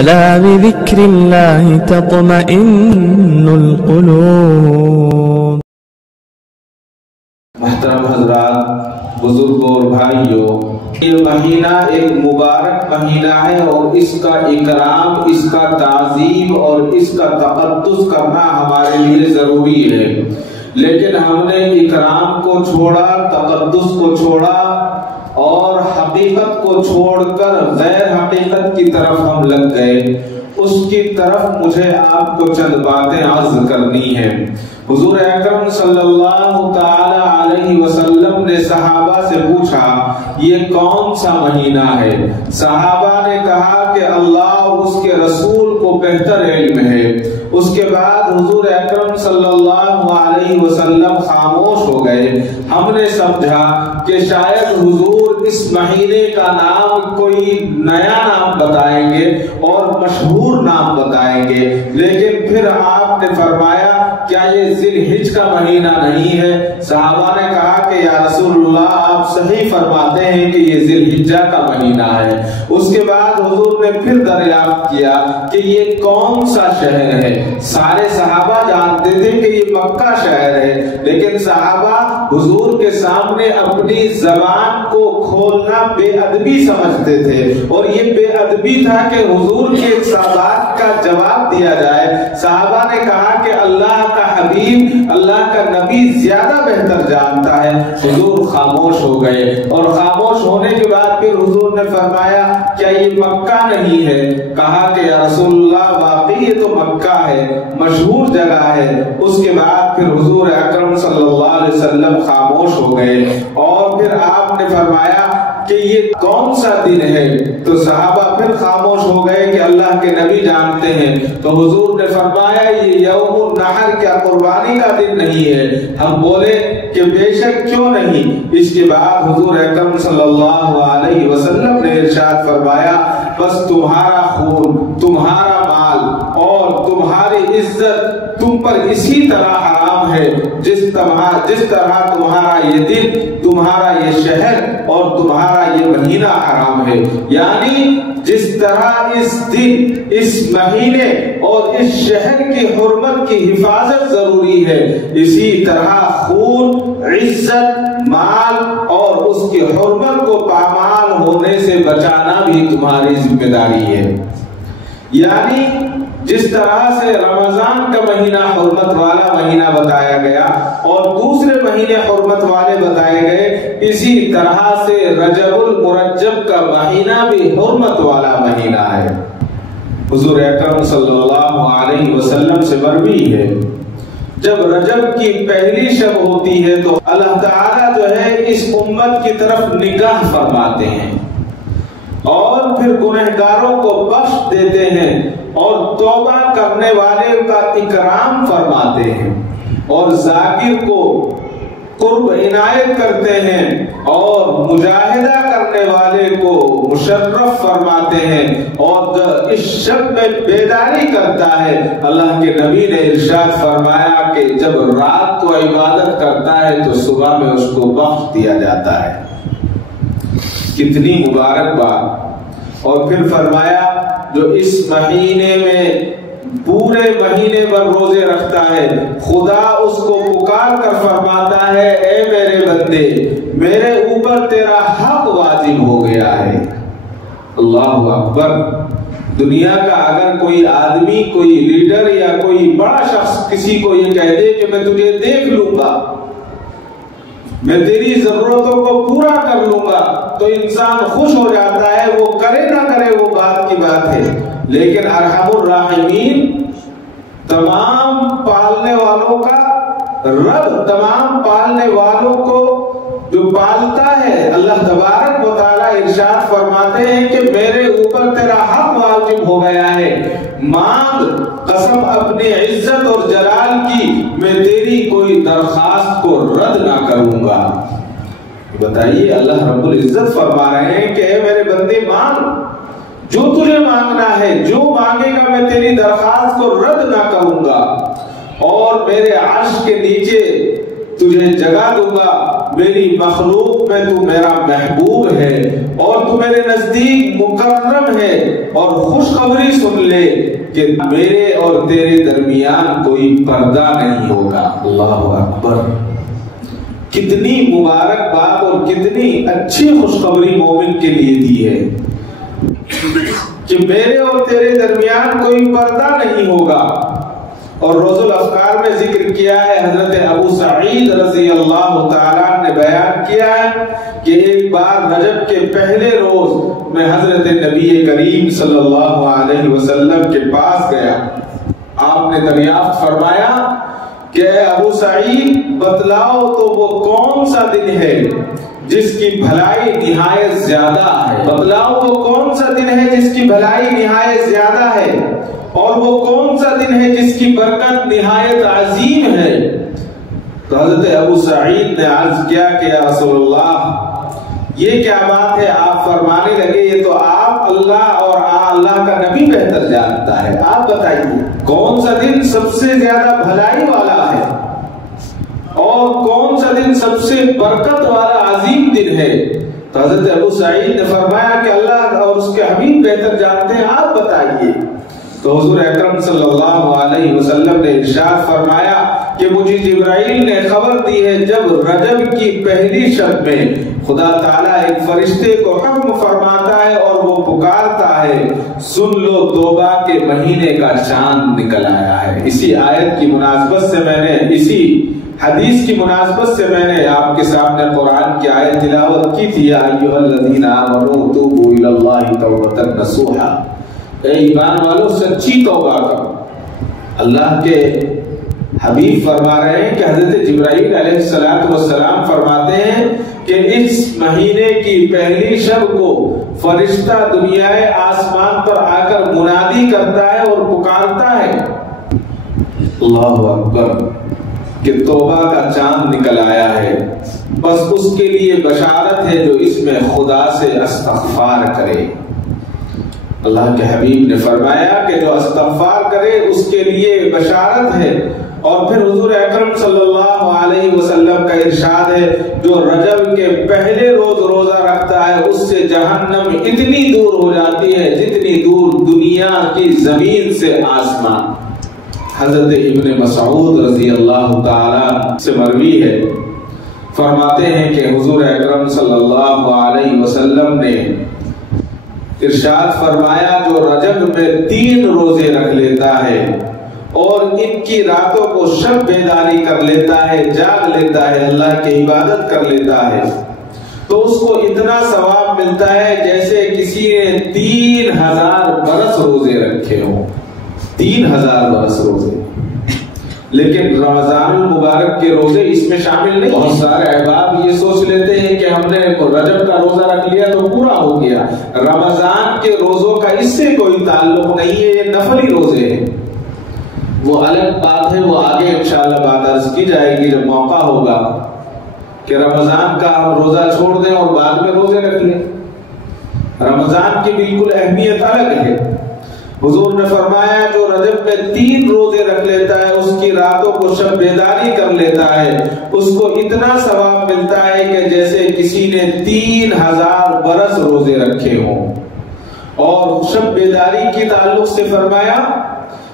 ألا بذكر الله تطمئن القلوب۔ محترم حضرات، بزرگوں اور بھائیوں، یہ مہینہ ایک مبارک مہینہ ہے اور اس کا اکرام، اس کا تعظیم اور اس کا تقدس کرنا ہمارے لیے ضروری ہے، لیکن ہم نے اکرام کو چھوڑا، تقدس کو چھوڑا اور حقیقت کو چھوڑ کر غیر حقیقت کی طرف ہم لگ گئے۔ اس کی طرف مجھے آپ کو چند باتیں عرض کرنی ہیں۔ حضور اکرم صلی اللہ تعالی علیہ وسلم نے صحابہ سے پوچھا یہ کون سا مہینہ ہے؟ صحابہ نے کہا کہ اللہ اور اس کے رسول کو بہتر علم ہے۔ اس کے بعد حضور اکرم صلی اللہ علیہ وسلم خاموش ہو گئے۔ ہم نے سمجھا کہ شاید حضور اس مہینے کا نام کوئی نیا نام بتائیں گے اور مشہور نام بتائیں گے، لیکن پھر آپ نے فرمایا کیا یہ ذی الحج کا مہینہ نہیں ہے؟ صحابہ نے کہا کہ یا رسول اللہ آپ صحیح فرماتے ہیں کہ یہ ذی الحجہ کا مہینہ ہے۔ اس کے بعد حضور نے پھر دریافت کیا کہ یہ کون سا شہر ہے؟ سارے صحابہ جانتے تھے کہ یہ مکہ شہر ہے، لیکن صحابہ حضور کے سامنے اپنی زبان کو کھولنا بے ادبی سمجھتے تھے، اور یہ بے ادبی تھا کہ حضور کے سوالات کا جواب دیا جائے۔ صحابہ نے کہا کہ اللہ کا حبیب، اللہ کا نبی زیادہ بہتر جانتا ہے۔ حضور خاموش ہو گئے، اور خاموش ہونے کے بعد پھر حضور نے فرمایا کیا یہ مکہ نہیں ہے؟ کہا کہ یا رسول اللہ واقعی یہ تو مکہ ہے، مشہور جگہ ہے۔ اس کے بعد پھر حضور اکرم صلی اللہ علیہ وسلم خاموش ہو گئے، اور پھر آپ نے فرمایا کہ یہ کون سا دن ہے؟ تو صحابہ پھر خاموش ہو گئے کہ اللہ کے نبی جانتے ہیں۔ تو حضور نے فرمایا یہ یوم النحر کیا قربانی کا دن نہیں ہے؟ ہم بولے کہ بے شک کیوں نہیں۔ اس کے بعد حضور اکرم صلی اللہ علیہ وسلم نے ارشاد فرمایا بس تمہارا خون، تمہارا مال اور تمہاری عزت تم پر اسی طرح حرام ہے جس طرح تمہارا یہ دن، تمہارا یہ شہر اور تمہارا یہ مہینہ حرام ہے۔ یعنی جس طرح اس دن، اس مہینے اور اس شہر کی حرمت کی حفاظت ضروری ہے، اسی طرح خون، عزت، مال اور اس کی حرمت کو پامال ہونے سے بچانا بھی تمہاری ذمہ داری ہے۔ یعنی جس طرح سے رمضان کا مہینہ حرمت والا مہینہ بتایا گیا اور دوسرے مہینے حرمت والے بتائے گئے، اسی طرح سے رجب المرجب کا مہینہ بھی حرمت والا مہینہ ہے۔ حضور اکرم صلی اللہ علیہ وسلم سے مروی ہے جب رجب کی پہلی شب ہوتی ہے تو اللہ تعالیٰ جو ہے اس امت کی طرف نگاہ فرماتے ہیں اور پھر گنہگاروں کو بخش دیتے ہیں اور توبہ کرنے والے کا اکرام فرماتے ہیں اور ذاکر کو قرب عنایت کرتے ہیں اور مجاہدہ کرنے والے کو مشرف فرماتے ہیں اور اس شب میں بیداری کرتا ہے۔ اللہ کے نبی نے ارشاد فرمایا کہ جب رات کو عبادت کرتا ہے تو صبح میں اس کو بخش دیا جاتا ہے۔ کتنی مبارک بات۔ اور پھر فرمایا جو اس مہینے میں پورے مہینے پر روزے رکھتا ہے خدا اس کو پکار کر فرماتا ہے اے میرے بندے میرے اوپر تیرا حق واجب ہو گیا ہے۔ اللہ اکبر۔ دنیا کا اگر کوئی آدمی، کوئی لیڈر یا کوئی بڑا شخص کسی کو یہ کہہ دے کہ میں تجھے دیکھ لوں گا، میں تیری ضرورتوں کو پورا کر لوں گا، تو انسان خوش ہو جاتا ہے، وہ کرے نہ کرے وہ بات کی بات ہے۔ لیکن ارحم الراحمین، تمام پالنے والوں کا رب، تمام پالنے والوں کو جو پالتا ہے اللہ تبارک و تعالیٰ ارشاد فرماتے ہیں کہ میرے اوپر تیرا حق واجب ہو گیا ہے، مانگ، قسم اپنی عزت اور جلال کی میں تیری کوئی درخواست کو رد نہ کروں گا۔ بتائیے اللہ رب العزت فرما رہے ہیں کہ اے میرے بندے مانگ، جو تجھے مانگنا ہے، جو مانگے گا میں تیری درخواست کو رد نہ کروں گا، اور میرے عرش کے نیچے تجھے جگہ دوں گا میری مخلوق میں تو میرا محبوب ہے اور تو میرے نزدیک مکرم ہے، اور خوشخبری سن لے کہ میرے اور تیرے درمیان کوئی پردہ نہیں ہوگا۔ اللہ اکبر! کتنی مبارک بات اور کتنی اچھی خوشخبری مومن کے لیے دی ہے کہ میرے اور تیرے درمیان کوئی پردہ نہیں ہوگا۔ اور روز الافطار میں ذکر کیا ہے، حضرت ابو سعید رضی اللہ تعالیٰ نے بیان کیا ہے کہ ایک بار رجب کے پہلے روز میں حضرت نبی کریم صلی اللہ علیہ وسلم کے پاس گیا۔ آپ نے دریافت فرمایا کہ اے ابو سعید، بتلاؤ تو وہ کون سا دن ہے جس کی بھلائی نہایت زیادہ ہے؟ بتلاؤ وہ کون سا دن ہے جس کی بھلائی نہایت زیادہ ہے، اور وہ کون سا دن ہے جس کی برکت نہایت عظیم ہے؟ تو حضرت ابو سعید نے عرض کیا کہ یا رسول اللہ، یہ کیا بات ہے؟ آپ فرمانے لگے یہ تو آپ اللہ اور اللہ کا نبی بہتر جانتا ہے، آپ بتائیے کون سا دن سب سے زیادہ بھلائی والا ہے اور کون سا دن سب سے برکت والا عظیم دن ہے؟ تو حضرت ابو سعید نے فرمایا کہ اللہ اور اس کے حبیب بہتر جانتے ہیں، آپ بتائیے۔ تو حضور اکرم صلی اللہ علیہ وسلم نے ارشاد فرمایا کہ مجھے جبرائیل نے خبر دی ہے جب رجب کی پہلی شب میں خدا تعالیٰ ایک فرشتے کو حکم فرماتا ہے اور وہ پکارتا ہے، سن لو توبہ کے مہینے کا چاند نکل آیا ہے۔ اسی آیت کی مناسبت سے میں نے، اسی حدیث کی مناسبت سے میں نے آپ کے سامنے قرآن کی آیت تلاوت کی تھی، یا ایھا الذین آمنوا توبوا الی اللہ توبۃ نصوحا، اے ایمان والو سچی توبہ کرو۔ اللہ کے حبیب فرما رہے ہیں کہ حضرت جبرائیل علیہ السلام فرماتے ہیں کہ اس مہینے کی پہلی شب کو فرشتہ دنیائے آسمان پر آ کر منادی کرتا ہے اور پکارتا ہے، اللہ اکبر، کہ توبہ کا چاند نکل آیا ہے، بس اس کے لیے بشارت ہے جو اس میں خدا سے استغفار کرے۔ اللہ کے حبیب نے فرمایا کہ جو استغفار کرے اس کے لیے بشارت ہے۔ اور پھر حضور اکرم صلی اللہ علیہ وسلم کا ارشاد ہے جو رجب کے پہلے روز روزہ رکھتا ہے اس سے جہنم اتنی دور ہو جاتی ہے جتنی دور دنیا کی زمین سے آسمان۔ حضرت ابن مسعود رضی اللہ تعالی سے مروی ہے، فرماتے ہیں کہ حضور اکرم صلی اللہ علیہ وسلم نے ارشاد فرمایا جو رجب میں 3 روزے رکھ لیتا ہے اور ان کی راتوں کو شب بیداری کر لیتا ہے، جاگ لیتا ہے، اللہ کی عبادت کر لیتا ہے، تو اس کو اتنا ثواب ملتا ہے جیسے کسی نے 3000 برس روزے رکھے ہوں۔ 3000 برس روزے۔ لیکن رمضان المبارک کے روزے اس میں شامل نہیں۔ بہت سارے احباب یہ سوچ لیتے ہیں کہ ہم نے رجب کا روزہ رکھ لیا تو پورا ہو گیا۔ رمضان کے روزوں کا اس سے کوئی تعلق نہیں ہے، یہ نفلی روزے ہیں، وہ الگ بات ہے، وہ آگے انشاءاللہ بات عرض کی جائے گی جب موقع ہوگا کہ رمضان کا ہم روزہ چھوڑ دیں اور بعد میں روزے رکھ لیں۔ رمضان کی بالکل اہمیت الگ ہے۔ حضور نے فرمایا جو رجب میں 3 روزے رکھ لیتا ہے اس کی راتوں کو شب بیداری کر لیتا ہے، اس کو اتنا ثواب ملتا ہے کہ جیسے کسی نے 3000 برس روزے رکھے ہوں۔ اور شب بیداری کی تعلق سے فرمایا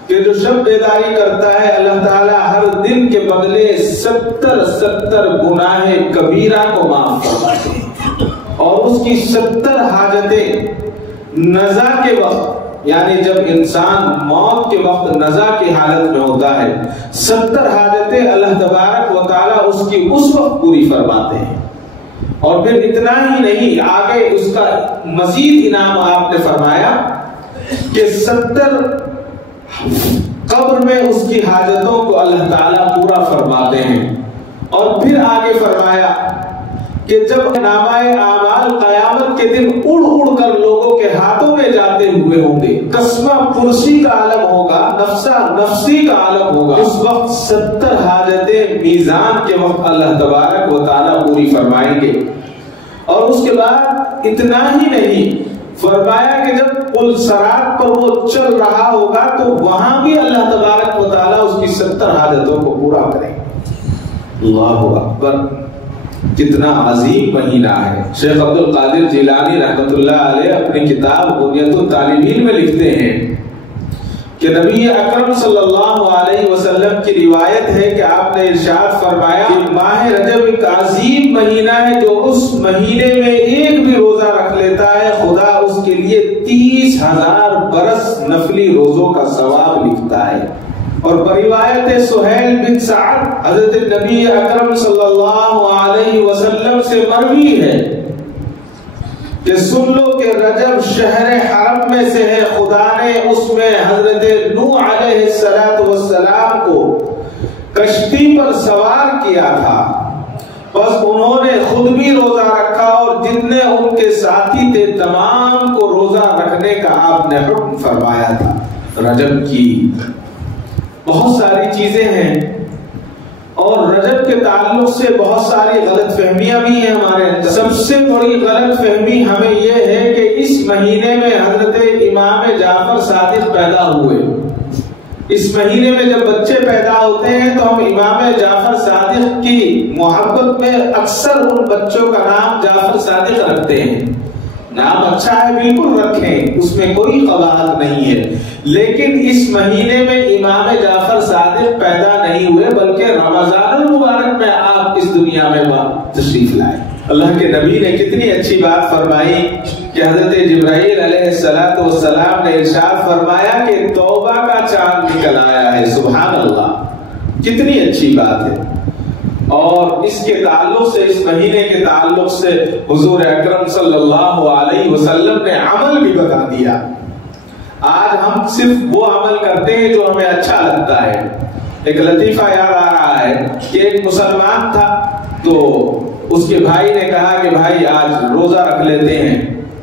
کہ جو شب بیداری کرتا ہے اللہ تعالیٰ ہر دن کے بدلے 70 گناہ کبیرہ کو معاف فرماتے ہیں، اور اس کی 70 حاجتیں نزا کے وقت، یعنی جب انسان موت کے وقت نزا کی حالت میں ہوتا ہے، 70 حاجتیں اللہ تبارک و تعالیٰ اس کی اس وقت پوری فرماتے ہیں۔ اور پھر اتنا ہی نہیں، آگے اس کا مزید انعام آپ نے فرمایا کہ 70 قبر میں اس کی حاجتوں کو اللہ تعالیٰ پورا فرماتے ہیں۔ اور پھر آگے فرمایا کہ جب نامہ اعمال قیامت کے دن اڑ اڑ کر لوگوں کے ہاتھوں میں جاتے ہوئے ہوں گے، قسمہ پرسی کا عالم ہوگا، نفسہ نفسی کا عالم ہوگا، اس وقت 70 حاجتیں میزان کے وقت اللہ تبارک و تعالیٰ پوری فرمائیں گے۔ اور اس کے بعد اتنا ہی نہیں، فرمایا کہ جب پل صراط پر وہ چل رہا ہوگا تو وہاں بھی اللہ تبارک و تعالیٰ اس کی 70 حاجتوں کو پورا کریں گے۔ اللہ اکبر! کتنا عظیم مہینہ ہے۔ شیخ عبد القادر جیلانی رحمۃ اللہ علیہ اپنی کتاب بنیۃ الطالبین میں لکھتے ہیں کہ نبی اکرم صلی اللہ علیہ وسلم کی روایت ہے کہ آپ نے ارشاد فرمایا کہ ماہ رجب ایک عظیم مہینہ ہے، جو اس مہینے میں ایک بھی روزہ رکھ لیتا ہے خدا اس کے لیے 30,000 برس نفلی روزوں کا ثواب لکھتا ہے۔ اور روایت سہیل بن سعد حضرت نبی اکرم صلی اللہ علیہ وسلم سے مروی ہے کہ سن لو کہ رجب شہر حرم میں سے ہے، خدا نے اس میں حضرت نوح علیہ السلام کو کشتی پر سوار کیا تھا، بس انہوں نے خود بھی روزہ رکھا اور جتنے ان کے ساتھی تھے تمام کو روزہ رکھنے کا آپ نے حکم فرمایا تھا۔ رجب کی بہت ساری چیزیں ہیں اور رجب کے تعلق سے بہت ساری غلط فہمیاں بھی ہیں ہمارے اندر۔ سب سے بڑی غلط فہمی ہمیں یہ ہے کہ اس مہینے میں حضرت امام جعفر صادق پیدا ہوئے۔ اس مہینے میں جب بچے پیدا ہوتے ہیں تو ہم امام جعفر صادق کی محبت میں اکثر ان بچوں کا نام جعفر صادق رکھتے ہیں۔ نام اچھا ہے، بالکل رکھیں، اس میں کوئی قباحت نہیں ہے، لیکن اس مہینے میں امام جعفر صادق پیدا نہیں ہوئے بلکہ رمضان المبارک میں آپ اس دنیا میں تشریف لائے۔ اللہ کے نبی نے کتنی اچھی بات فرمائی کہ حضرت جبرائیل علیہ السلام نے ارشاد فرمایا کہ توبہ کا چاند نکل آیا ہے۔ سبحان اللہ، کتنی اچھی بات ہے۔ اور اس کے تعلق سے، اس مہینے کے تعلق سے حضور اکرم صلی اللہ علیہ وسلم نے عمل بھی بتا دیا۔ آج ہم صرف وہ عمل کرتے ہیں جو ہمیں اچھا لگتا ہے۔ ایک لطیفہ یاد آ رہا ہے کہ ایک مسلمان تھا تو اس کے بھائی نے کہا کہ بھائی آج روزہ رکھ لیتے ہیں۔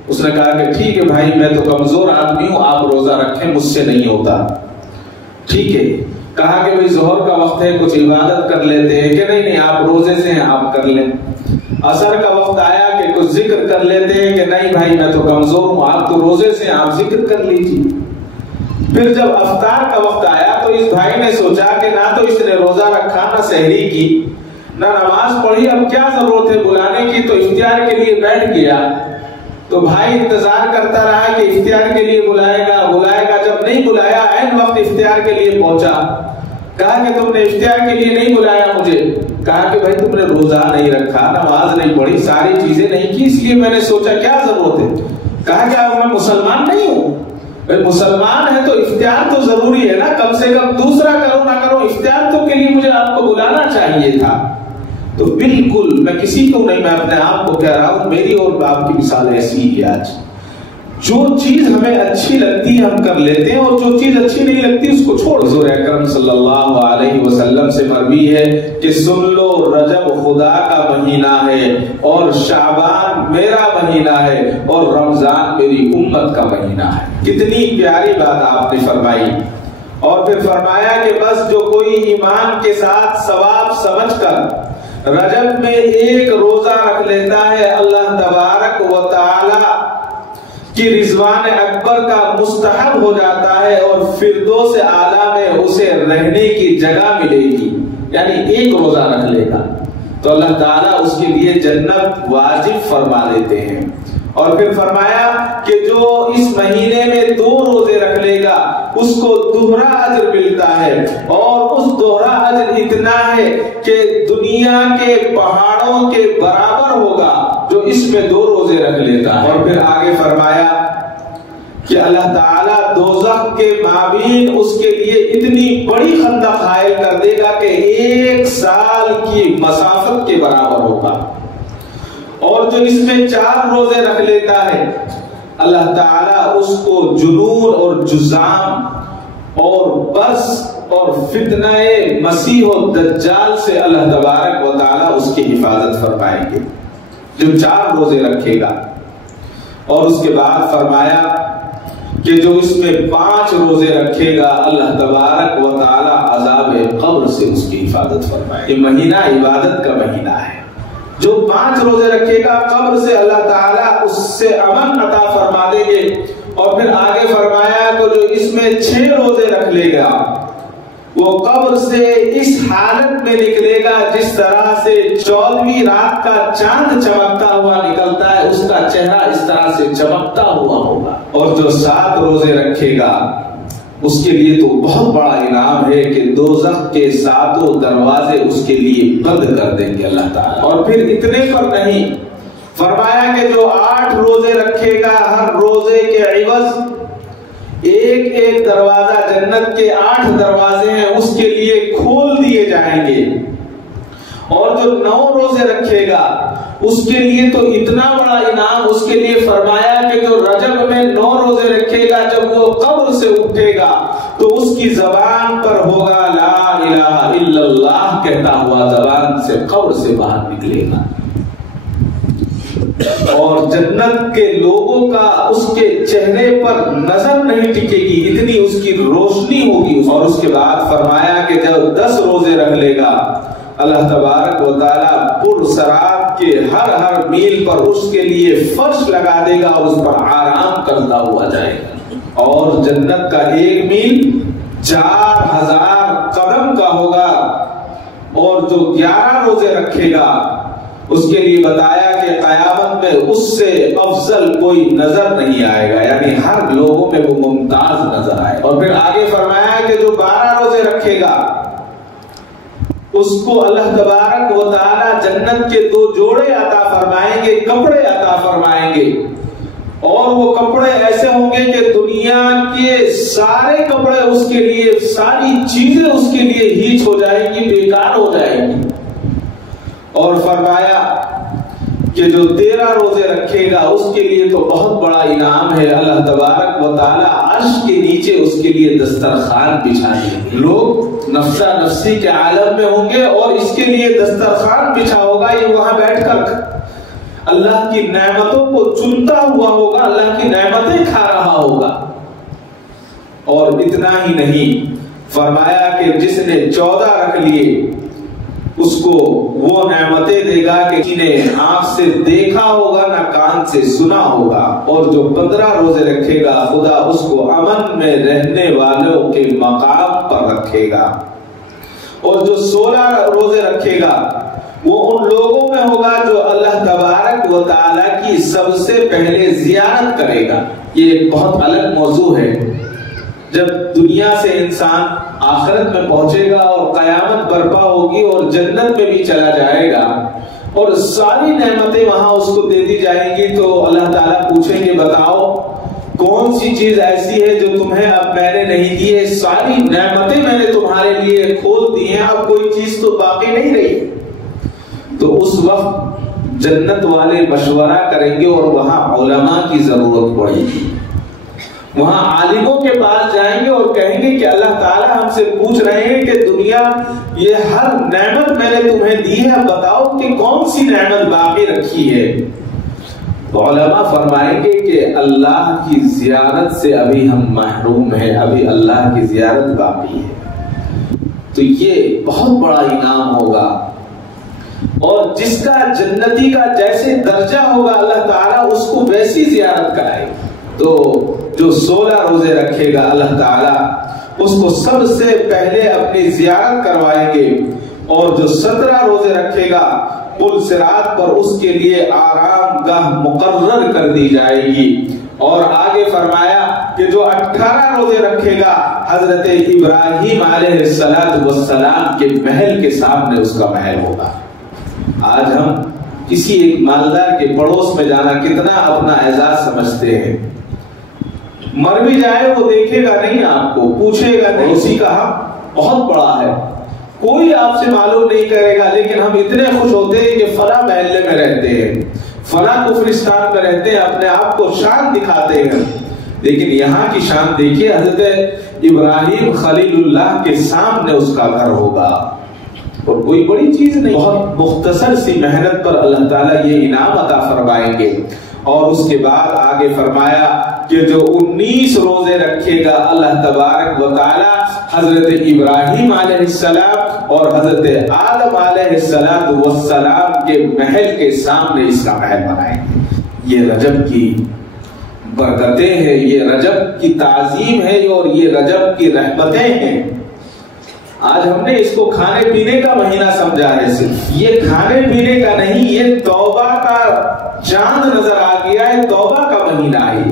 اس نے کہا کہ ٹھیک ہے بھائی، میں تو کمزور آدمی ہوں، آپ روزہ رکھیں، مجھ سے نہیں ہوتا۔ ٹھیک ہے، کہا کہ بھئی ظہر کا وقت ہے، کچھ عبادت کر لیتے ہیں، کہ نہیں آپ روزے سے ہیں، آپ کر لیں۔ عصر کا وقت آیا کہ کچھ ذکر کر لیتے ہیں، کہ نہیں بھائی میں تو کمزور ہوں، آپ تو روزے سے ہیں، آپ ذکر کر لیجیے۔ پھر جب افطار کا وقت آیا تو اس بھائی نے سوچا کہ نہ تو اس نے روزہ رکھا، نہ سحری کی، نہ نماز پڑھی، اب کیا ضرورت ہے بلانے کی، تو افطار کے لیے بیٹھ گیا۔ تو بھائی انتظار کرتا رہا کہ افطار کے لیے بلائے گا۔ جب نہیں بلایا، عین وقت افطار کے لیے پہنچا، کہا کہ تم نے افطار کے لیے نہیں بلایا مجھے۔ کہا کہ بھائی تم نے روزہ نہیں رکھا، نماز نہیں پڑھی، ساری چیزیں نہیں کی، اس لیے میں نے سوچا کیا ضرورت ہے۔ کہا کہ میں مسلمان نہیں ہوں۔ مسلمان ہے تو افطار تو ضروری ہے نا، کم سے کم دوسرا کرو نہ کرو، افطار تو کے لیے مجھے آپ کو بلانا چاہیے تھا۔ تو بالکل میں کسی کو نہیں، میں اپنے آپ کو کہہ رہا ہوں، میری اور باپ کی مثال ایسی ہی ہے۔ آج جو چیز ہمیں اچھی لگتی ہے ہم کر لیتے ہیں، اور جو چیز اچھی نہیں لگتی اس کو چھوڑ۔ حضور اکرم صلی اللہ علیہ وسلم سے مروی ہے کہ سن لو رجب خدا کا مہینہ ہے، اور شعبان میرا مہینہ ہے، اور رمضان میری امت کا مہینہ ہے۔ کتنی پیاری بات آپ نے فرمائی۔ اور پھر فرمایا کہ بس جو کوئی ایمان کے ساتھ ثواب سمجھ کر رجب میں ایک روزہ رکھ لیتا ہے، اللہ تبارک و تعالی کی رضوان اکبر کا مستحق ہو جاتا ہے، اور فردوس اعلیٰ میں اسے رہنے کی جگہ ملے گی۔ یعنی ایک روزہ رکھ لے گا تو اللہ تعالیٰ اس کے لیے جنت واجب فرما دیتے ہیں۔ اور پھر فرمایا کہ جو اس مہینے میں 2 روزے رکھ لے گا اس کو دوہرا اجر ملتا ہے، اور اس دوہرا اجر اتنا ہے کہ دنیا کے پہاڑوں کے برابر ہوگا جو اس میں 2 روزے رکھ لیتا ہے۔ اور پھر آگے فرمایا کہ اللہ تعالیٰ دوزخ کے مابین اس کے لیے اتنی بڑی خندق حائل کر دے گا کہ 1 سال کی مسافت کے برابر ہوگا۔ اور جو اس میں 4 روزے رکھ لیتا ہے، اللہ تعالیٰ اس کو جنون اور جزام اور برس اور فتنہ مسیح و دجال سے اللہ تبارک و تعالیٰ اس کی حفاظت فرمائیں گے، جو 4 روزے رکھے گا۔ اور اس کے بعد فرمایا کہ جو اس میں 5 روزے رکھے گا، اللہ تبارک و تعالیٰ عذاب قبر سے اس کی حفاظت فرمائے۔ یہ مہینہ عبادت کا مہینہ ہے۔ جو 5 روزے رکھے گا قبر سے اللہ تعالیٰ اس سے امن عطا فرما دیں گے۔ اور پھر آگے فرمایا کہ جو اس میں 6 روزے رکھ لے گا، وہ قبر سے اس حالت میں نکلے گا جس طرح سے 14ویں رات کا چاند چمکتا ہوا نکلتا ہے، اس کا چہرہ اس طرح سے چمکتا ہوا ہوگا۔ اور جو 7 روزے رکھے گا اس کے لیے تو بہت بڑا انعام ہے کہ دوزخ کے 7 دروازے اس کے لیے بند کر دیں گے اللہ تعالیٰ۔ اور پھر اتنے پر نہیں، فرمایا کہ جو 8 روزے رکھے گا ہر روزے کے عوض ایک دروازہ، جنت کے 8 دروازے ہیں اس کے لیے کھول دیے جائیں گے۔ اور جو 9 روزے رکھے گا اس کے لیے تو اتنا بڑا انعام، اس کے لیے فرمایا کہ جو رجب میں 9 روزے رکھے گا جب وہ قبر سے اٹھے گا تو اس کی زبان پر ہوگا لا الہ الا اللہ کہتا ہوا زبان سے قبر سے باہر نکلے گا، اور جنت کے لوگوں کا اس کے چہرے پر نظر نہیں ٹکے گی، اتنی اس کی روشنی ہوگی۔ اور اس کے بعد فرمایا کہ جب 10 روزے رکھ لے گا اللہ تبارک و تعالیٰ پرسراب کے ہر میل پر اس کے لیے فرش لگا دے گا اور اس پر آرام کرتا ہوا جائے گا، اور جنت کا 1 میل 4000 قدم کا ہوگا۔ اور جو 11 روزے رکھے گا اس کے لیے بتایا کہ قیامت میں اس سے افضل کوئی نظر نہیں آئے گا، یعنی ہر لوگوں میں وہ ممتاز نظر آئے۔ اور پھر آگے فرمایا کہ جو 12 روزے رکھے گا اس کو اللہ تبارک و تعالی جنت کے 2 جوڑے عطا فرمائیں گے، کپڑے عطا فرمائیں گے، اور وہ کپڑے ایسے ہوں گے کہ دنیا کے سارے کپڑے اس کے لیے، ساری چیزیں اس کے لیے ہیچ ہو جائیں گی، بیکار ہو جائیں گی۔ اور فرمایا کہ جو 13 روزے رکھے گا اس کے لیے تو بہت بڑا انعام ہے، اللہ تبارک و تعالی عرش کے نیچے اس کے لیے دسترخوان بچھا دیں گے۔ لوگ نفسا نفسی کے عالم میں ہوں گے اور اس کے لیے دسترخوان بچھا ہوگا، یہ وہاں بیٹھ کر اللہ کی نعمتوں کو چنتا ہوا ہوگا، اللہ کی نعمتیں کھا رہا ہوگا۔ اور اتنا ہی نہیں، فرمایا کہ جس نے 14 رکھ لیے اس کو وہ نعمتیں دے گا کہ کسی نے آنکھ سے دیکھا ہوگا نہ کان سے سنا ہوگا۔ اور جو 15 روزے رکھے گا خدا اس کو امن میں رہنے والوں کے مقام پر رکھے گا۔ اور جو 16 روزے رکھے گا وہ ان لوگوں میں ہوگا جو اللہ تبارک و تعالیٰ کی سب سے پہلے زیارت کرے گا۔ یہ ایک بہت الگ موضوع ہے۔ جب دنیا سے انسان آخرت میں پہنچے گا اور قیامت برپا ہوگی اور جنت میں بھی چلا جائے گا اور ساری نعمتیں وہاں اس کو دے دی جائیں گی، تو اللہ تعالیٰ پوچھیں گے بتاؤ کون سی چیز ایسی ہے جو تمہیں اب میں نے نہیں دی ہے؟ ساری نعمتیں میں نے تمہارے لیے کھول دی ہیں، اب کوئی چیز تو باقی نہیں رہی۔ تو اس وقت جنت والے مشورہ کریں گے اور وہاں علماء کی ضرورت پڑے گی، وہاں عالموں کے پاس جائیں گے اور کہیں گے کہ اللہ تعالیٰ ہم سے پوچھ رہے ہیں کہ دنیا یہ ہر نعمت میں نے تمہیں دی ہے، بتاؤ کہ کون سی نعمت باقی رکھی ہے؟ تو علماء فرمائیں گے کہ اللہ کی زیارت سے ابھی ہم محروم ہیں، ابھی اللہ کی زیارت باقی ہے۔ تو یہ بہت بڑا انعام ہوگا، اور جس کا جنتی کا جیسے درجہ ہوگا اللہ تعالیٰ اس کو ویسی زیارت کرائے گا۔ تو جو 16 روزے رکھے گا اللہ تعالیٰ اس کو سب سے پہلے اپنی زیارت کروائیں گے، اور جو 17 روزے رکھے گا پل صراط پر اس کے لیے آرام گاہ مقرر کر دی جائے گی۔ اور آگے فرمایا کہ جو 18 روزے رکھے گا حضرت ابراہیم علیہ السلام کے محل کے سامنے اس کا محل ہوگا۔ آج ہم کسی ایک مالدار کے پڑوس میں جانا کتنا اپنا اعزاز سمجھتے ہیں، مر بھی جائے وہ دیکھے گا نہیں، آپ کو پوچھے گا نہیں، اسی کا حق بہت بڑا ہے، کوئی آپ سے معلوم نہیں کرے گا، لیکن ہم اتنے خوش ہوتے ہیں کہ فلاں محلے میں رہتے ہیں، فلاں کفرستان میں رہتے ہیں، اپنے آپ کو شان دکھاتے ہیں۔ لیکن یہاں کی شان دیکھیے، حضرت ابراہیم خلیل اللہ کے سامنے اس کا گھر ہوگا، اور کوئی بڑی چیز نہیں، بہت مختصر سی محنت پر اللہ تعالیٰ یہ انعام عطا فرمائیں گے۔ اور اس کے بعد آگے فرمایا کہ جو 19 روزے رکھے گا اللہ تبارک و تعالی حضرت ابراہیم علیہ السلام اور حضرت آدم علیہ السلام کے محل کے سامنے اس کا محل بنائیں گے۔ یہ رجب کی برکتیں ہیں، یہ رجب کی تعظیم ہے، اور یہ رجب کی رحمتیں ہیں۔ آج ہم نے اس کو کھانے پینے کا مہینہ سمجھا ہے، صرف یہ کھانے پینے کا نہیں، یہ توبہ کا چاند نظر آ گیا ہے، توبہ کا مہینہ ہے،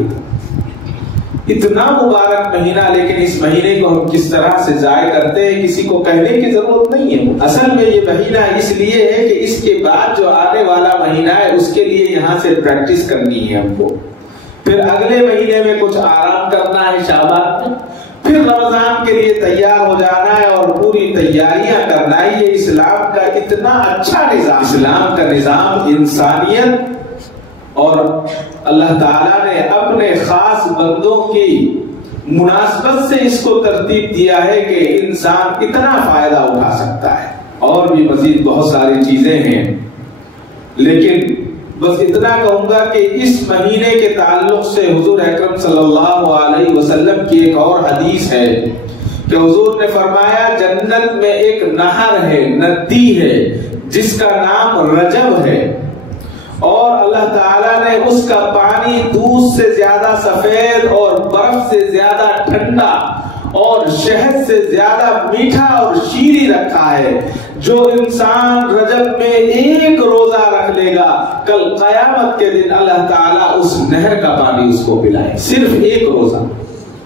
اتنا مبارک مہینہ، لیکن اس مہینے کو ہم کس طرح سے ضائع کرتے ہیں کسی کو کہنے کی ضرورت نہیں ہے۔ اصل میں یہ مہینہ اس لیے ہے کہ اس کے بعد جو آنے والا مہینہ ہے اس کے لیے یہاں سے پریکٹس کرنی ہے ہم کو، پھر اگلے مہینے میں کچھ آرام کرنا ہے شعبان میں، پھر رمضان کے لیے تیار ہو جانا ہے اور پوری تیاریاں کرنا ہے۔ یہ اسلام کا اتنا اچھا نظام، اسلام کا نظام انسانیت اور اللہ تعالیٰ نے اپنے خاص بندوں کی مناسبت سے اس کو ترتیب دیا ہے کہ انسان اتنا فائدہ اٹھا سکتا ہے۔ اور بھی مزید بہت ساری چیزیں ہیں، لیکن بس اتنا کہوں گا کہ اس مہینے کے تعلق سے حضور اکرم صلی اللہ علیہ وسلم کی ایک اور حدیث ہے کہ حضور نے فرمایا جنت میں ایک نہر ہے، ندی ہے، جس کا نام رجب ہے، اور اللہ تعالیٰ نے اس کا پانی دودھ سے زیادہ سفید اور برف سے زیادہ ٹھنڈا اور شہد سے زیادہ میٹھا اور شیریں رکھا ہے۔ جو انسان رجب میں ایک روزہ رکھ لے گا، کل قیامت کے دن اللہ تعالیٰ اس نہر کا پانی اس کو پلائے۔ صرف ایک روزہ،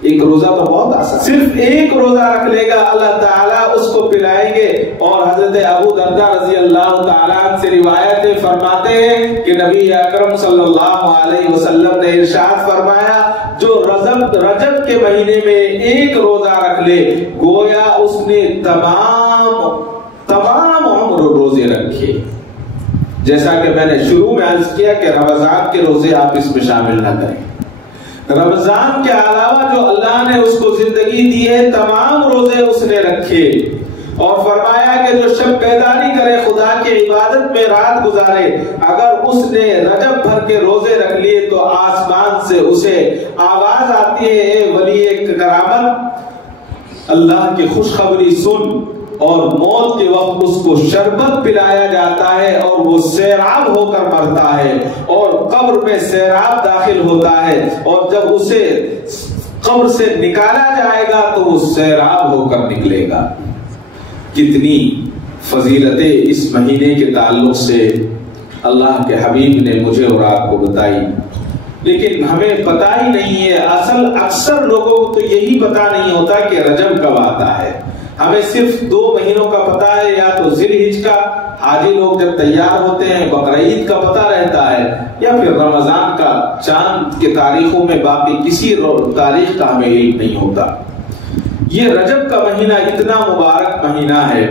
ایک روزہ تو بہت آسان، صرف ایک روزہ رکھ لے گا اللہ تعالیٰ اس کو پلائیں گے۔ اور حضرت ابو درداء رضی اللہ تعالیٰ عنہ سے روایت فرماتے ہیں کہ نبی اکرم صلی اللہ علیہ وسلم نے ارشاد فرمایا جو رجب کے مہینے میں ایک روزہ رکھ لے گویا اس نے تمام عمر روزے رکھے۔ جیسا کہ میں نے شروع میں عرض کیا کہ رمضان کے روزے آپ اس میں شامل نہ کریں، رمضان کے علاوہ جو اللہ نے اس کو زندگی دی ہے تمام روزے اس نے رکھے، اور فرمایا کہ جو شب بیداری کرے خدا کی عبادت میں رات گزارے، اگر اس نے رجب بھر کے روزے رکھ لیے تو آسمان سے اسے آواز آتی ہے اے ولی کرامت، اللہ کی خوشخبری سن، اور موت کے وقت اس کو شربت پلایا جاتا ہے اور وہ سیراب ہو کر مرتا ہے، اور قبر میں سیراب داخل ہوتا ہے، اور جب اسے قبر سے نکالا جائے گا تو وہ سیراب ہو کر نکلے گا۔ کتنی فضیلتیں اس مہینے کے تعلق سے اللہ کے حبیب نے مجھے اور آپ کو بتائی، لیکن ہمیں پتہ ہی نہیں ہے۔ اکثر لوگوں کو تو یہی پتہ نہیں ہوتا کہ رجب کب آتا ہے۔ ہمیں صرف 2 مہینوں کا پتہ ہے، یا تو ذی الحجہ کا حاجی لوگ جب تیار ہوتے ہیں بقرعید کا پتہ رہتا ہے، یا پھر رمضان کا چاند کے تاریخوں میں، باقی کسی تاریخ کا ہمیں علم نہیں ہوتا۔ یہ رجب کا مہینہ اتنا مبارک مہینہ ہے۔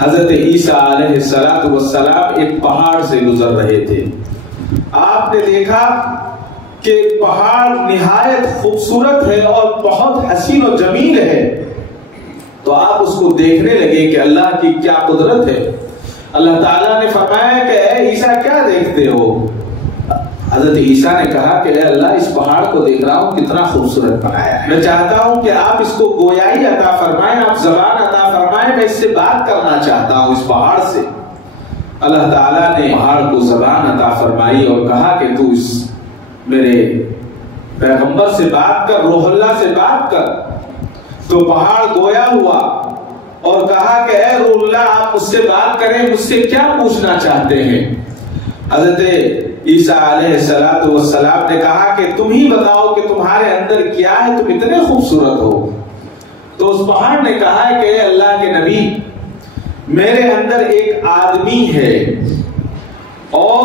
حضرت عیسیٰ علیہ السلام ایک پہاڑ سے گزر رہے تھے، آپ نے دیکھا کہ پہاڑ نہایت خوبصورت ہے اور بہت حسین و جمیل ہے، تو آپ اس کو دیکھنے لگے کہ اللہ کی کیا قدرت ہے۔ اللہ تعالیٰ نے فرمایا کہ اے عیسیٰ کیا دیکھتے ہو؟ حضرت عیسیٰ نے کہا کہ اے اللہ اس پہاڑ کو دیکھ رہا ہوں کتنا خوبصورت بنایا ہے، میں چاہتا ہوں کہ آپ اس کو گویائی عطا فرمائیں، آپ زبان عطا فرمائیں، میں اس سے بات کرنا چاہتا ہوں اس پہاڑ سے۔ اللہ تعالیٰ نے پہاڑ کو زبان عطا فرمائی اور کہا کہ تو اس میرے پیغمبر سے بات کر، روح اللہ سے بات کر۔ تو پہاڑ گویا ہوا اور کہا کہ اے روح اللہ آپ مجھ سے بات کریں، مجھ سے کیا پوچھنا چاہتے ہیں؟ حضرت عیسیٰ علیہ السلام نے کہا کہ تم ہی بتاؤ کہ تمہارے اندر کیا ہے، تم اتنے خوبصورت ہو۔ تو اس پہاڑ نے کہا کہ اے اللہ کے نبی میرے اندر ایک آدمی ہے اور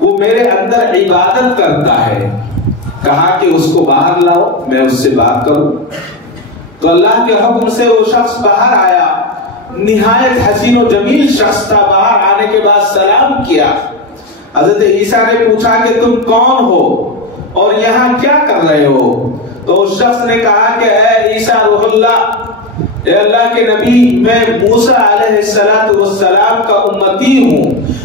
وہ میرے اندر عبادت کرتا ہے، کہا کہ اس کو باہر لاؤ میں اس سے بات کروں۔ تو اللہ کے حکم سے وہ شخص باہر آیا، نہایت حسین و جمیل شخص تھا۔ باہر آنے کے بعد سلام کیا۔ حضرت عیسیٰ نے پوچھا کہ تم کون ہو اور یہاں کیا کر رہے ہو؟ تو اس شخص نے کہا کہ اے عیسیٰ روح اللہ، اے اللہ کے نبی میں موسیٰ علیہ السلام کا امتی ہوں،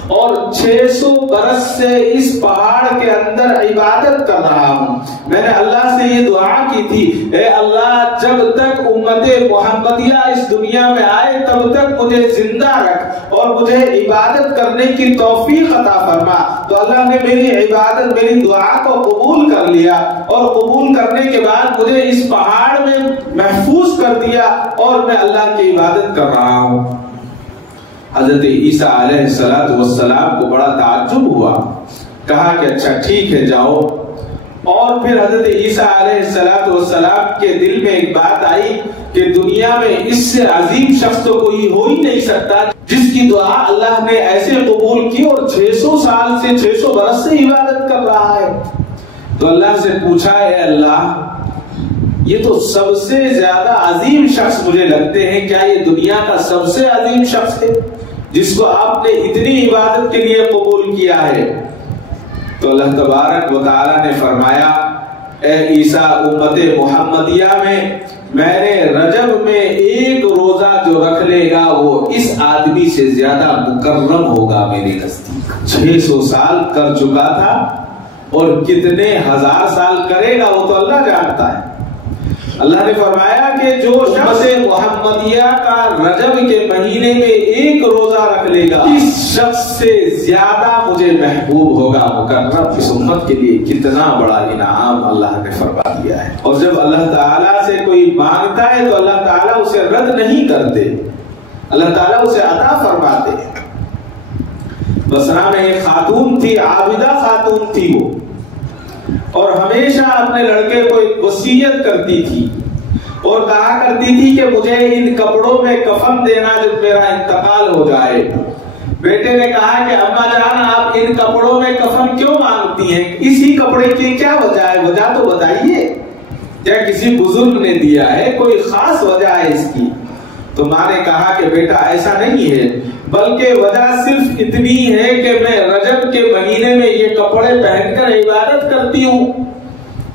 اور 600 برس سے اس پہاڑ کے اندر عبادت کر رہا ہوں. میں نے اللہ سے یہ دعا کی تھی، اے اللہ جب تک امت محمدیہ اس دنیا میں آئے تب تک مجھے زندہ رکھ اور مجھے عبادت کرنے کی توفیق عطا فرما. تو اللہ نے میری عبادت، میری دعا کو قبول کر لیا، اور قبول کرنے کے بعد مجھے اس پہاڑ میں محفوظ کر دیا اور میں اللہ کی عبادت کر رہا ہوں. حضرت عیسیٰ علیہ السلام کو بڑا تعجب ہوا، کہا کہ اچھا ٹھیک ہے جاؤ. اور پھر حضرت عیسیٰ علیہ السلام کے دل میں ایک بات آئی کہ دنیا میں اس سے عظیم شخص تو کوئی ہو ہی نہیں سکتا جس کی دعا اللہ نے ایسے قبول کی اور 600 سال سے 600 برس سے عبادت کر رہا ہے. تو اللہ سے پوچھا، اے اللہ یہ تو سب سے زیادہ عظیم شخص مجھے لگتے ہیں، کیا یہ دنیا کا سب سے عظیم شخص ہے جس کو آپ نے اتنی عبادت کے لیے قبول کیا ہے؟ تو اللہ تبارک و تعالی نے فرمایا، اے عیسیٰ امت محمدیہ میں نے رجب میں ایک روزہ جو رکھ لے گا وہ اس آدمی سے زیادہ مکرم ہوگا میرے نزدیک. 600 سال کر چکا تھا اور کتنے ہزار سال کرے گا وہ تو اللہ جانتا ہے. اللہ نے فرمایا کہ جو شخص محمدیہ کا رجب کے مہینے میں ایک روزہ رکھ لے گا اس شخص سے زیادہ مجھے محبوب ہوگا، مکرم. اس امت کے لیے کتنا بڑا انعام اللہ نے فرما دیا ہے. اور جب اللہ تعالیٰ سے کوئی مانگتا ہے تو اللہ تعالیٰ اسے رد نہیں کرتے، اللہ تعالیٰ اسے عطا فرماتے ہیں. بصرہ میں ایک خاتون تھی، عابدہ خاتون تھی وہ، اور ہمیشہ اپنے لڑکے کو ایک وصیت کرتی تھی اور کہا کرتی تھی کہ مجھے ان کپڑوں میں کفن دینا جب میرا انتقال ہو جائے. بیٹے نے کہا کہ اماں جان آپ ان کپڑوں میں کفن کیوں مانگتی ہیں؟ اسی کپڑے کی کیا وجہ ہے؟ وجہ تو بتائیے. کیا کسی بزرگ نے دیا ہے؟ کوئی خاص وجہ ہے اس کی؟ تو ماں نے کہا کہ بیٹا ایسا نہیں ہے، بلکہ وجہ صرف اتنی ہے کہ میں رجب کے مہینے میں یہ کپڑے پہن کر عبادت کرتی ہوں،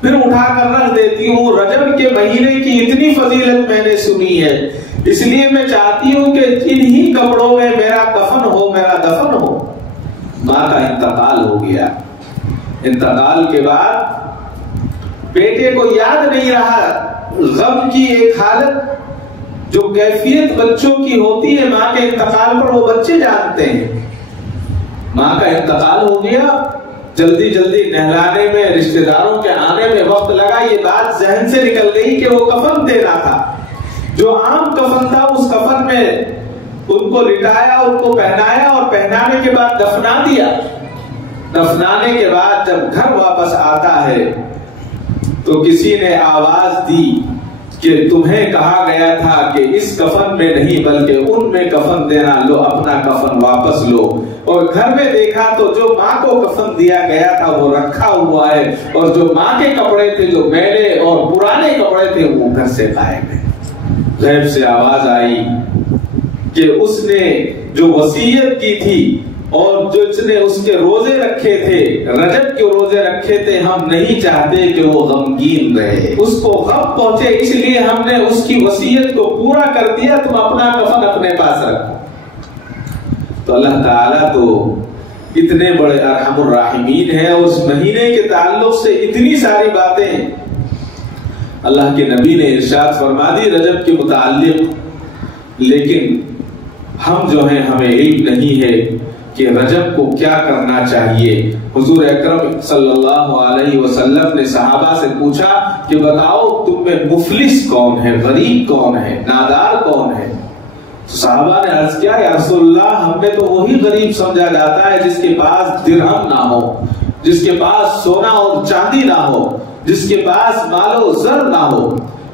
پھر اٹھا کر رکھ دیتی ہوں. رجب کے مہینے کی اتنی فضیلت میں نے سنی ہے، اس لیے میں چاہتی ہوں کہ انہی کپڑوں میں میرا کفن ہو، میرا دفن ہو. ماں کا انتقال ہو گیا. انتقال کے بعد بیٹے کو یاد نہیں رہا. غم کی ایک حالت جو کیفیت بچوں کی ہوتی ہے ماں کے انتقال پر وہ بچے جانتے ہیں. ماں کا انتقال ہو گیا، جلدی جلدی نہلانے میں، رشتہ داروں کے آنے میں وقت لگا. یہ بات ذہن سے نکل گئی کہ وہ کفن دینا تھا. جو عام کفن تھا اس کفن میں ان کو لٹایا، ان کو پہنایا اور پہنانے کے بعد دفنا دیا. دفنانے کے بعد جب گھر واپس آتا ہے تو کسی نے آواز دی کہ تمہیں کہا گیا تھا کہ اس کفن میں نہیں بلکہ ان میں کفن دینا، لو اپنا کفن واپس لو. اور گھر میں دیکھا تو جو ماں کو کفن دیا گیا تھا وہ رکھا ہوا ہے، اور جو ماں کے کپڑے تھے، جو میلے اور پرانے کپڑے تھے، وہ گھر سے غائب ہیں. غیب سے آواز آئی کہ اس نے جو وصیت کی تھی اور جو اس نے اس کے روزے رکھے تھے، رجب کے روزے رکھے تھے، ہم نہیں چاہتے کہ وہ غمگین رہے، اس کو غم پہنچے، اس لیے ہم نے اس کی وصیت کو پورا کر دیا، تم اپنا کفن اپنے پاس رکھو. تو اللہ تعالیٰ تو اتنے بڑے ارحم الراحمین ہیں، اور اس مہینے کے تعلق سے اتنی ساری باتیں اللہ کے نبی نے ارشاد فرما دی رجب کے متعلق. لیکن ہم جو ہیں ہمیں علم نہیں ہے کہ رجب کو کیا کرنا چاہیے. حضور اکرم صلی اللہ علیہ وسلم نے صحابہ سے پوچھا کہ بتاؤ تم میں مفلس کون ہے، غریب کون ہے، نادار کون ہے؟ صحابہ نے عرض کیا یا رسول اللہ ہم میں تو وہی غریب سمجھا جاتا ہے جس کے پاس درہم نہ ہو، جس کے پاس سونا اور چاندی نہ ہو، جس کے پاس مال و زر نہ ہو.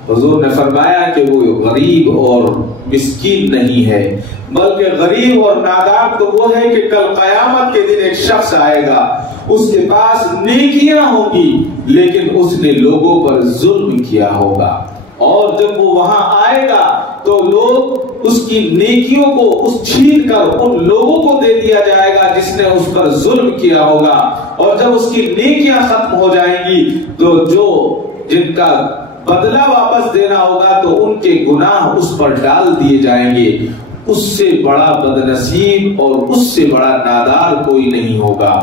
حضور نے فرمایا کہ وہ غریب اور مسکین نہیں ہے، بلکہ غریب اور نادار تو وہ ہے کہ کل قیامت کے دن ایک شخص آئے گا، اس کے پاس نیکیاں ہوں گی لیکن اس نے لوگوں پر ظلم کیا ہوگا، اور جب وہ وہاں آئے گا تو لوگ اس کی نیکیوں کو اس چھین کر ان لوگوں کو دے دیا جائے گا جس نے اس پر ظلم کیا ہوگا، اور جب اس کی نیکیاں ختم ہو جائیں گی تو جو جن کا بدلہ واپس دینا ہوگا تو ان کے گناہ اس پر ڈال دیے جائیں گے. اس سے بڑا بدنصیب اور اس سے بڑا نادار کوئی نہیں ہوگا۔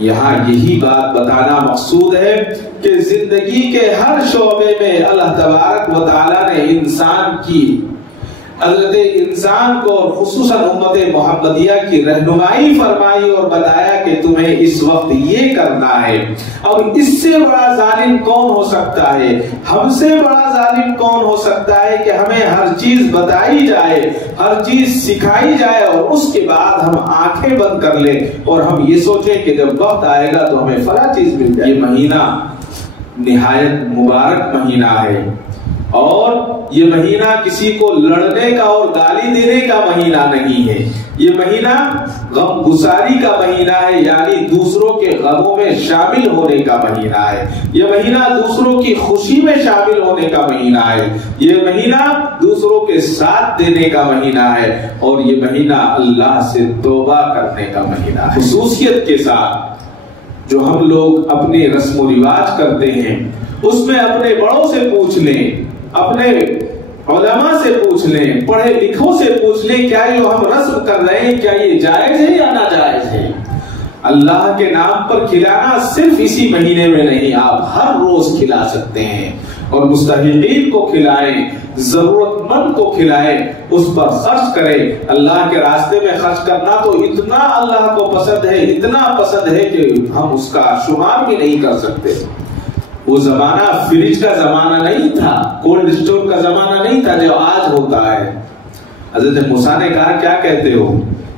یہاں یہی بات بتانا مقصود ہے کہ زندگی کے ہر شعبے میں اللہ تبارک و تعالیٰ نے انسان کی حضرت انسان کو اور خصوصاً امت محمدیہ کی رہنمائی فرمائی اور بتایا کہ تمہیں اس وقت یہ کرنا ہے۔ اب اس سے بڑا ظالم کون ہو سکتا ہے؟ ہم سے بڑا ظالم کون ہو سکتا ہے کہ ہمیں ہر چیز بتائی جائے، ہر چیز سکھائی جائے اور اس کے بعد ہم آنکھیں بند کر لیں اور ہم یہ سوچیں کہ جب وقت آئے گا تو ہمیں فلاں چیز مل جائے۔ یہ مہینہ نہایت مبارک مہینہ ہے، اور یہ مہینہ کسی کو لڑنے کا اور گالی دینے کا مہینہ نہیں ہے۔ یہ مہینہ غم گساری کا مہینہ ہے، یعنی دوسروں کے غموں میں شامل ہونے کا مہینہ ہے۔ یہ مہینہ دوسروں کی خوشی میں شامل ہونے کا مہینہ ہے۔ یہ مہینہ دوسروں کے ساتھ دینے کا مہینہ ہے، اور یہ مہینہ اللہ سے توبہ کرنے کا مہینہ ہے۔ خصوصیت کے ساتھ جو ہم لوگ اپنے رسم و رواج کرتے ہیں اس میں اپنے بڑوں سے پوچھ لیں، اپنے علماء سے پوچھ لیں، پڑھے لکھوں سے پوچھ لیں، کیا یہ ہم رسم کر رہے ہیں کیا یہ جائز ہے یا ناجائز ہے؟ اللہ کے نام پر کھلانا صرف اسی مہینے میں نہیں، آپ ہر روز کھلا سکتے ہیں، اور مستحقین کو کھلائیں، ضرورت مند کو کھلائیں، اس پر خرچ کریں۔ اللہ کے راستے میں خرچ کرنا تو اتنا اللہ کو پسند ہے، اتنا پسند ہے کہ ہم اس کا شمار بھی نہیں کر سکتے۔ وہ زمانہ فریج کا زمانہ نہیں تھا، کولڈ اسٹور کا زمانہ نہیں تھا جو آج ہوتا ہے۔ حضرت موسیٰ نے کہا کیا کہتے ہو؟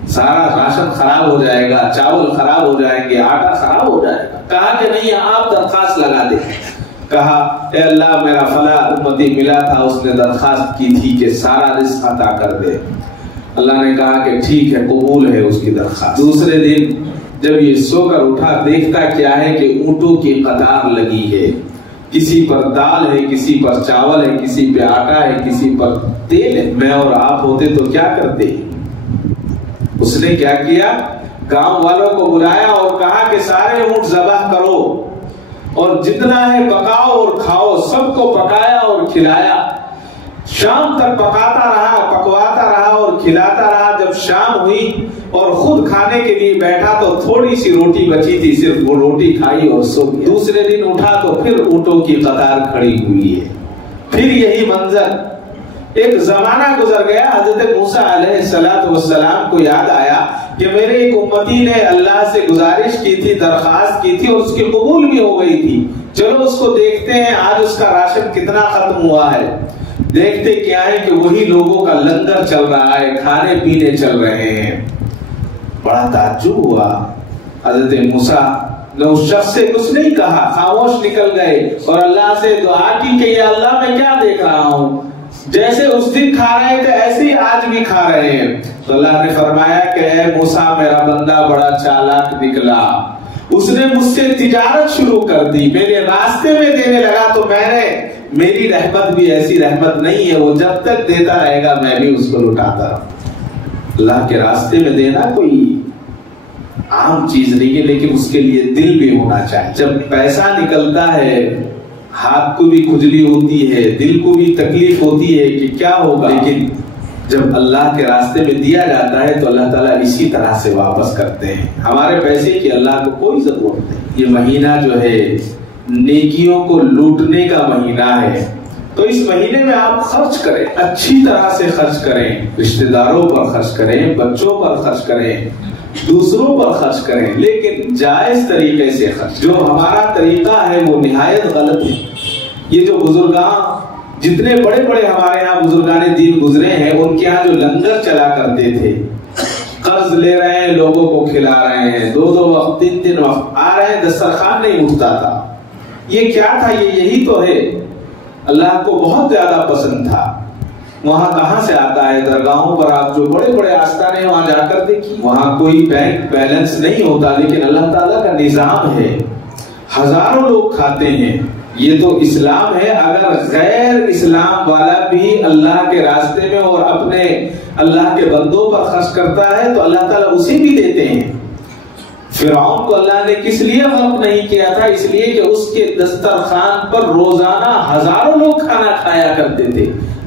سارا راشن خراب ہو جائے گا، چاول خراب ہو جائیں گے، آٹا خراب ہو جائے گا۔ کہا کہ نہیں، آپ درخواست لگا دیں۔ کہا اے اللہ میرا فلاں امتی ملا تھا، اس نے درخواست کی تھی کہ سارا رزق عطا کر دے۔ اللہ نے کہا کہ ٹھیک ہے، قبول ہے اس کی درخواست۔ دوسرے دن جب یہ سو کر اٹھا، دیکھتا کیا ہے کہ اونٹوں کی قطار لگی ہے، کسی پر دال ہے، کسی پر چاول ہے، کسی پہ آٹا ہے، کسی پر تیل ہے۔ میں اور آپ ہوتے تو کیا کرتے؟ اس نے کیا کیا؟ گاؤں والوں کو بلایا اور کہا کہ سارے اونٹ ذبح کرو اور جتنا ہے پکاؤ اور کھاؤ۔ سب کو پکایا اور کھلایا، شام تک پکاتا رہا، پکواتا رہا اور کھلاتا رہا۔ جب شام ہوئی اور خود کھانے کے لیے بیٹھا تو تھوڑی سی روٹی بچی تھی، صرف وہ روٹی کھائی اور سو گیا۔ دوسرے دن اٹھا تو پھر اونٹوں کی قطار کھڑی ہوئی ہے، پھر یہی منظر۔ ایک زمانہ گزر گیا، حضرت موسیٰ علیہ السلام کو یاد آیا کہ میرے ایک امتی نے اللہ سے گزارش کی تھی، درخواست کی تھی اور اس کی قبول بھی ہو گئی تھی، چلو اس کو دیکھتے ہیں آج اس کا راشن کتنا ختم ہوا ہے۔ دیکھتے کیا ہے کہ وہی لوگوں کا لنگر چل رہا ہے، کھانے پینے چل رہے ہیں۔ بڑا تعجب ہوا۔ حضرت موسیٰ نے اس شخص سے کچھ نہیں کہا، خاموش نکل گئے اور اللہ سے دعا کی کہ یا اللہ میں کیا دیکھ رہا ہوں، جیسے اس دن کھا رہے تھے ایسے ہی آج بھی کھا رہے ہیں۔ تو اللہ نے فرمایا کہ اے موسیٰ میرا بندہ بڑا چالاک نکلا، اس نے مجھ سے تجارت شروع کر دی، میرے راستے میں دینے لگا تو میری رحمت بھی ایسی رحمت نہیں ہے، وہ جب تک دیتا رہے گا میں بھی اس کو لٹاتا رہوں۔ اللہ کے راستے میں دینا کوئی عام چیز نہیں ہے، لیکن اس کے لیے دل بھی ہونا چاہیے۔ جب پیسہ نکلتا ہے ہاتھ کو بھی کھجلی ہوتی ہے، دل کو بھی تکلیف ہوتی ہے کہ کیا ہوگا، لیکن جب اللہ کے راستے میں دیا جاتا ہے تو اللہ تعالیٰ اسی طرح سے واپس کرتے ہیں۔ ہمارے پیسے کی اللہ کو کوئی ضرورت نہیں۔ یہ مہینہ جو ہے نیکیوں کو لوٹنے کا مہینہ ہے، تو اس مہینے میں آپ خرچ کریں، اچھی طرح سے خرچ کریں، رشتہ داروں پر خرچ کریں، بچوں پر خرچ کریں، دوسروں پر خرچ کریں، لیکن جائز طریقے سے خرچ۔ جو ہمارا طریقہ ہے وہ نہایت غلط ہے۔ یہ جو بزرگان، جتنے بڑے بڑے ہمارے ہاں بزرگان دین گزرے ہیں، ان کے ہاں جو لنگر چلا کرتے تھے، قرض لے رہے ہیں، لوگوں کو کھلا رہے ہیں، 2 وقت 3 وقت آ رہے ہیں، دسترخوان نہیں اٹھتا تھا۔ یہ کیا تھا؟ یہی تو ہے، اللہ کو بہت زیادہ پسند تھا۔ وہاں کہاں سے آتا ہے؟ درگاہوں پر آپ جو بڑے بڑے آستانے ہیں وہاں جا کر دیکھیے، وہاں کوئی بینک بیلنس نہیں ہوتا، لیکن اللہ تعالیٰ کا نظام ہے، ہزاروں لوگ کھاتے ہیں۔ یہ تو اسلام ہے۔ اگر غیر اسلام والا بھی اللہ کے راستے میں اور اپنے اللہ کے بندوں پر خرچ کرتا ہے تو اللہ تعالیٰ اسے بھی دیتے ہیں۔ فرعون کو اللہ نے کس لیے غرق نہیں کیا تھا؟ اس لیے کہ اس کے دسترخوان پر روزانہ ہزاروں لوگ کھانا کھایا کرتے تھے۔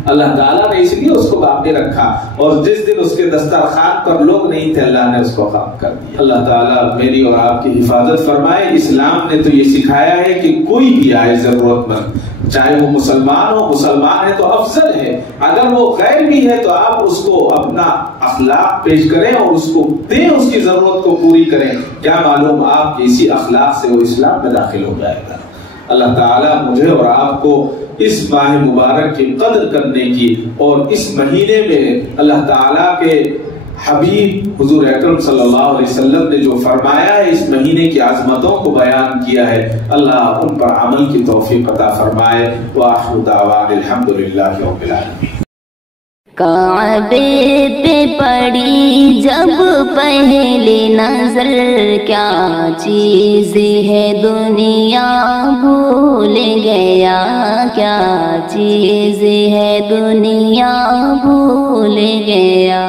اللہ تعالیٰ نے اس لیے اس کو باقی رکھا، اور جس دن اس کے دسترخوان پر لوگ نہیں تھے اللہ نے اس کو ختم کر دیا۔ اللہ تعالیٰ میری اور آپ کی حفاظت فرمائے۔ اسلام نے تو یہ سکھایا ہے کہ کوئی بھی آئے ضرورت مند، چاہے وہ مسلمان ہو، مسلمان ہے تو افضل ہے، اگر وہ غیر بھی ہے تو آپ اس کو اپنا اخلاق پیش کریں اور اس کو دیں، اس کی ضرورت کو پوری کریں، کیا معلوم آپ کے اسی اخلاق سے وہ اسلام میں داخل ہو جائے گا۔ اللہ تعالیٰ مجھے اور آپ کو اس ماہ مبارک کی قدر کرنے کی، اور اس مہینے میں اللہ تعالیٰ کے حبیب حضور اکرم صلی اللہ علیہ وسلم نے جو فرمایا ہے، اس مہینے کی عظمتوں کو بیان کیا ہے، اللہ ان پر عمل کی توفیق عطا فرمائے۔ وآخر دعوانا الحمدللہ رب العالمین۔ کعبے پہ پڑی جب پہلی نظر، کیا چیز ہے دنیا بھول گیا، کیا چیز ہے دنیا بھول گیا۔